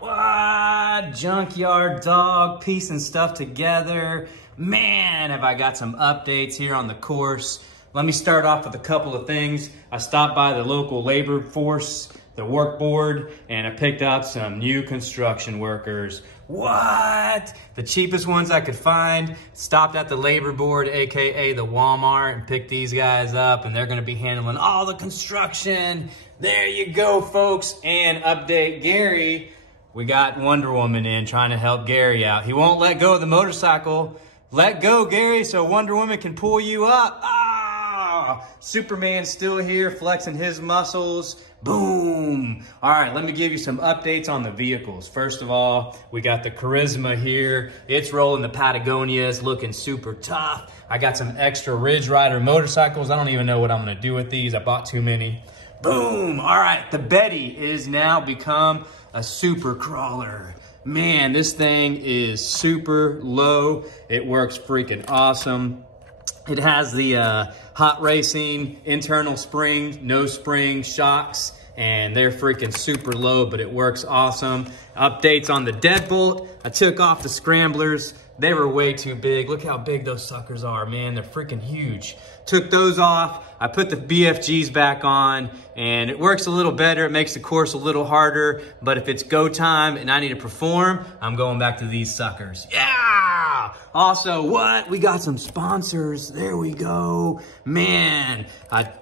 What? Junkyard dog piecing stuff together. Man, have I got some updates here on the course. Let me start off with a couple of things. I stopped by the local labor force, the work board, and I picked up some new construction workers. What? The cheapest ones I could find. Stopped at the labor board, AKA the Walmart, and picked these guys up, and they're gonna be handling all the construction. There you go, folks. And update Gary, we got Wonder Woman in trying to help Gary out. He won't let go of the motorcycle. Let go, Gary, so Wonder Woman can pull you up. Superman's still here flexing his muscles. Boom. All right, let me give you some updates on the vehicles. First of all, we got the Charisma here. It's rolling the Patagonias, looking super tough. I got some extra Ridge Rider motorcycles. I don't even know what I'm gonna do with these. I bought too many. Boom. All right, the Betty is now become a super crawler. Man, this thing is super low. It works freaking awesome. It has the HotRacing internal spring, no spring shocks, and they're freaking super low, but it works awesome. Updates on the deadbolt. I took off the scramblers. They were way too big. Look how big those suckers are, man. They're freaking huge. Took those off. I put the BFGs back on, and it works a little better. It makes the course a little harder, but if it's go time and I need to perform, I'm going back to these suckers. Yeah! Also, what? We got some sponsors. There we go. Man, I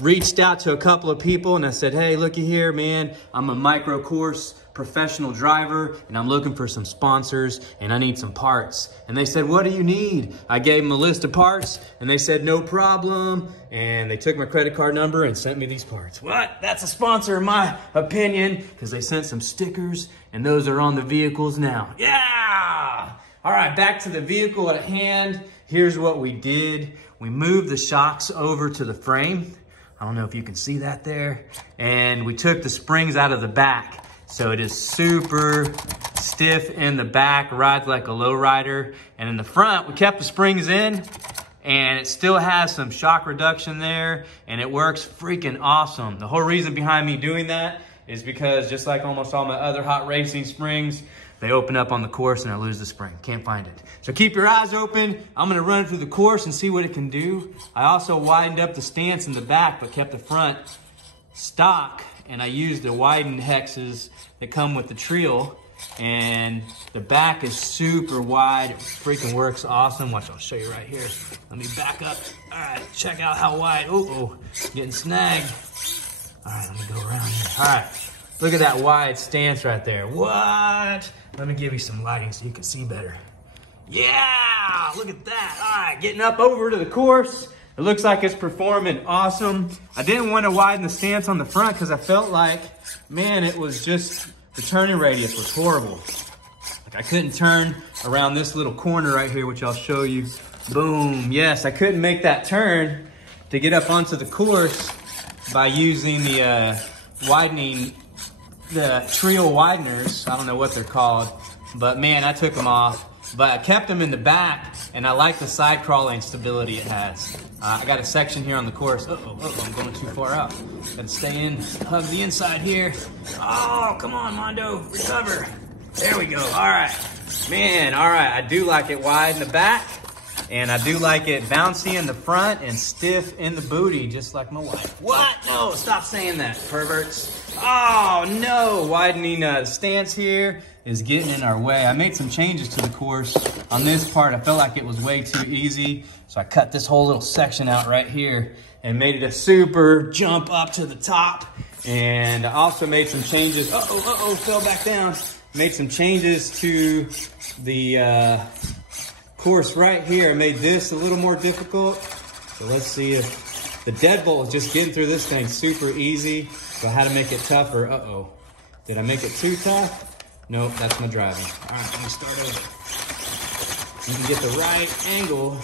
reached out to a couple of people and I said, hey, looky here, man. I'm a micro course professional driver and I'm looking for some sponsors and I need some parts. And they said, what do you need? I gave them a list of parts and they said, no problem. And they took my credit card number and sent me these parts. What? That's a sponsor in my opinion, because they sent some stickers and those are on the vehicles now. Yeah! All right, back to the vehicle at hand. Here's what we did. We moved the shocks over to the frame. I don't know if you can see that there. And we took the springs out of the back. So it is super stiff in the back, rides like a lowrider. And in the front, we kept the springs in and it still has some shock reduction there and it works freaking awesome. The whole reason behind me doing that is because just like almost all my other HotRacing springs, they open up on the course and I lose the spring. Can't find it. So keep your eyes open. I'm gonna run it through the course and see what it can do. I also widened up the stance in the back, but kept the front stock. And I used the widened hexes that come with the Trio. And the back is super wide. It freaking works awesome. Watch, I'll show you right here. Let me back up. All right, check out how wide. Oh, getting snagged. All right, let me go around here. All right, look at that wide stance right there. What? Let me give you some lighting so you can see better. Yeah, look at that. All right, getting up over to the course. It looks like it's performing awesome. I didn't want to widen the stance on the front because I felt like, man, it was just, the turning radius was horrible. Like I couldn't turn around this little corner right here, which I'll show you. Boom, yes, I couldn't make that turn to get up onto the course by using the widening, the Trio wideners. I don't know what they're called, but man, I took them off. But I kept them in the back, and I like the side crawling stability it has. I got a section here on the course. I'm going too far out. Gotta stay in, hug the inside here. Oh, come on, Mondo, recover. There we go, all right. Man, all right, I do like it wide in the back, and I do like it bouncy in the front and stiff in the booty, just like my wife. What? No, stop saying that, perverts. Oh, no, widening stance here is getting in our way. I made some changes to the course. On this part, I felt like it was way too easy. So I cut this whole little section out right here and made it a super jump up to the top. And I also made some changes. Fell back down. Made some changes to the course right here. I made this a little more difficult. So let's see if the deadbolt is just getting through this thing super easy. So I had to make it tougher. Did I make it too tough? Nope, that's my driving. All right, let me start over. You can get the right angle,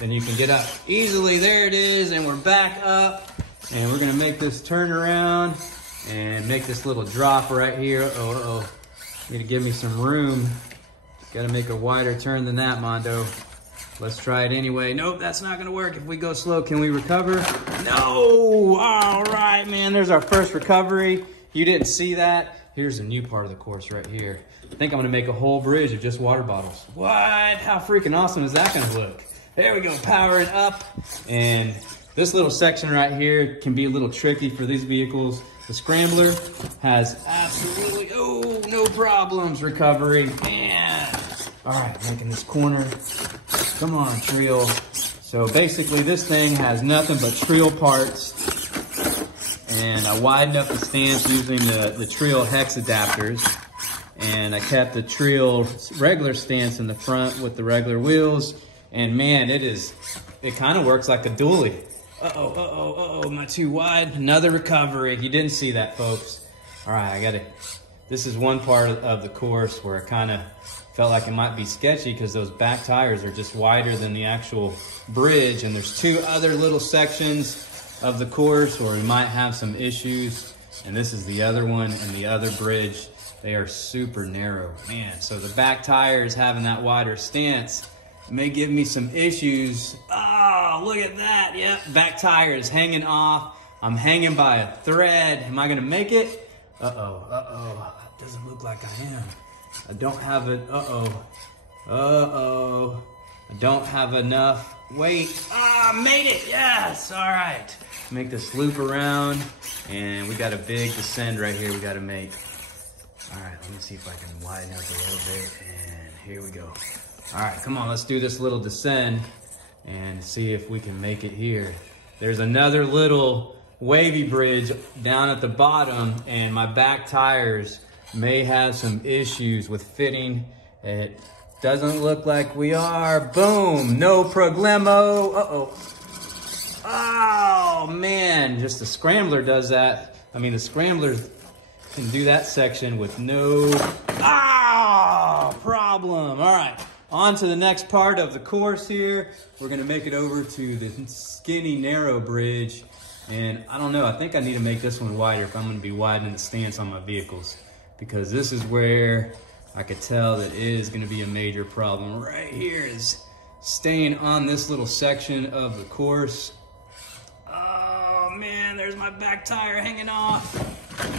then you can get up easily. There it is, and we're back up. And we're gonna make this turn around and make this little drop right here. Need to give me some room. Gotta make a wider turn than that, Mondo. Let's try it anyway. Nope, that's not gonna work. If we go slow, can we recover? No! All right, there's our first recovery. You didn't see that. Here's the new part of the course right here. I think I'm gonna make a whole bridge of just water bottles. What? How freaking awesome is that gonna look? There we go, powering up. And this little section right here can be a little tricky for these vehicles. The Scrambler has absolutely, oh, no problems recovery. Man. All right, making this corner. Come on, Trio. So basically this thing has nothing but Trio parts. And I widened up the stance using the Trio hex adapters. And I kept the Trio regular stance in the front with the regular wheels. And man, it kind of works like a dually. Uh-oh, am I too wide? Another recovery. You didn't see that, folks. All right, this is one part of the course where I kind of felt like it might be sketchy because those back tires are just wider than the actual bridge. And there's two other little sections of the course where we might have some issues. And this is the other one and the other bridge. They are super narrow, man. So the back tires having that wider stance may give me some issues. Oh, look at that. Yep, back tire is hanging off. I'm hanging by a thread. Am I gonna make it? Uh-oh. Doesn't look like I am. I don't have it. Uh-oh. I don't have enough weight. Ah, made it. Yes. All right. Make this loop around. And we got a big descend right here we got to make. All right. Let me see if I can widen up a little bit. And here we go. All right. Come on. Let's do this little descend and see if we can make it here. There's another little wavy bridge down at the bottom. And my back tires may have some issues with fitting. It doesn't look like we are. Boom, no problemo. Uh-oh. Oh, man, just the Scrambler does that. I mean, the Scrambler can do that section with no problem. All right, on to the next part of the course here. We're gonna make it over to the skinny, narrow bridge. And I don't know, I think I need to make this one wider if I'm gonna be widening the stance on my vehicles, because this is where I could tell that it is gonna be a major problem. Right here is staying on this little section of the course. Oh man, there's my back tire hanging off.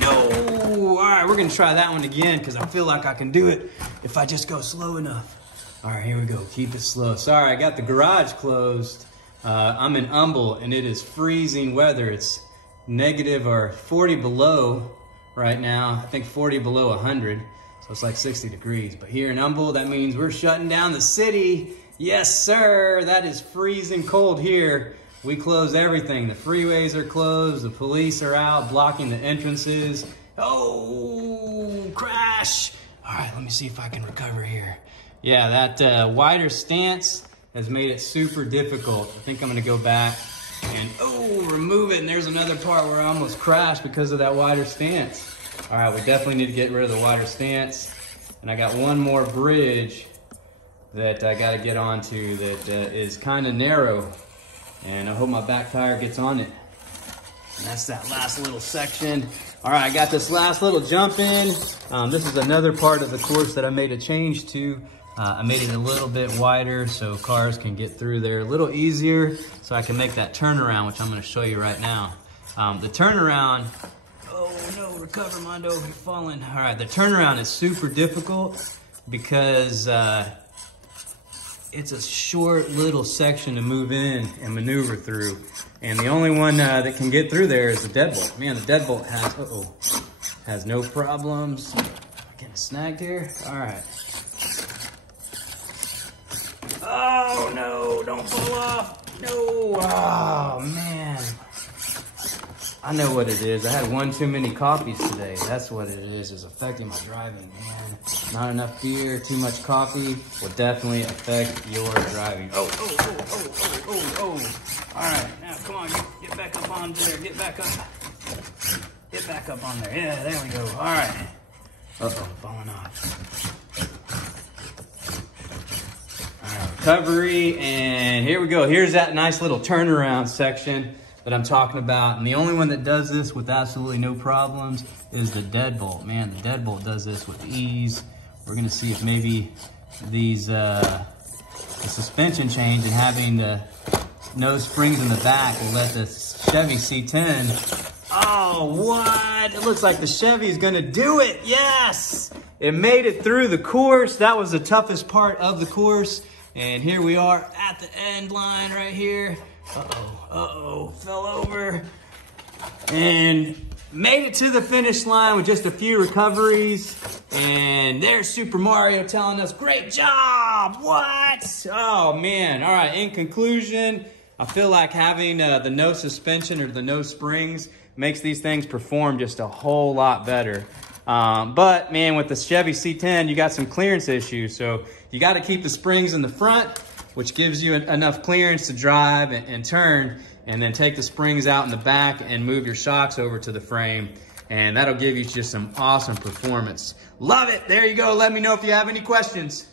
No, all right, we're gonna try that one again because I feel like I can do it if I just go slow enough. All right, here we go, keep it slow. Sorry, I got the garage closed. I'm in Humble and it is freezing weather. It's negative or 40 below right now. I think 40 below 100. So it's like 60 degrees. But here in Humble, that means we're shutting down the city. Yes, sir. That is freezing cold here. We closed everything. The freeways are closed. The police are out blocking the entrances. Oh, crash. All right, let me see if I can recover here. Yeah, that wider stance has made it super difficult. I think I'm gonna go back and, remove it. And there's another part where I almost crashed because of that wider stance. All right, we definitely need to get rid of the wider stance. And I got one more bridge that I gotta get onto that is kind of narrow. And I hope my back tire gets on it. And that's that last little section. All right, I got this last little jump in. This is another part of the course that I made a change to. I made it a little bit wider so cars can get through there a little easier, so I can make that turnaround, which I'm gonna show you right now. The turnaround, oh no, recover, Mondo, you're falling. All right, the turnaround is super difficult because it's a short little section to move in and maneuver through. And the only one that can get through there is the deadbolt. Man, the deadbolt has no problems. Getting snagged here? All right. Oh no, don't fall off. No, oh man. I know what it is. I had one too many coffees today. That's what it is affecting my driving, man. Not enough beer, too much coffee will definitely affect your driving. Oh. All right, now come on, get back up on there. Get back up. Get back up on there. Yeah, there we go. All right. Uh-oh, falling off. All right, recovery, and here we go. Here's that nice little turnaround section that I'm talking about. And the only one that does this with absolutely no problems is the deadbolt. Man, the deadbolt does this with ease. We're gonna see if maybe these, the suspension change and having the no springs in the back will let the Chevy C10, Oh, what? It looks like the Chevy's gonna do it. Yes! It made it through the course. That was the toughest part of the course. And here we are at the end line right here. Uh-oh, fell over. And made it to the finish line with just a few recoveries. And there's Super Mario telling us, great job, what? Oh man, all right, in conclusion, I feel like having the no suspension or the no springs makes these things perform just a whole lot better. But man, with the Chevy C10, you got some clearance issues. So you got to keep the springs in the front, which gives you enough clearance to drive and turn, and then take the springs out in the back and move your shocks over to the frame. And that'll give you just some awesome performance. Love it. There you go. Let me know if you have any questions.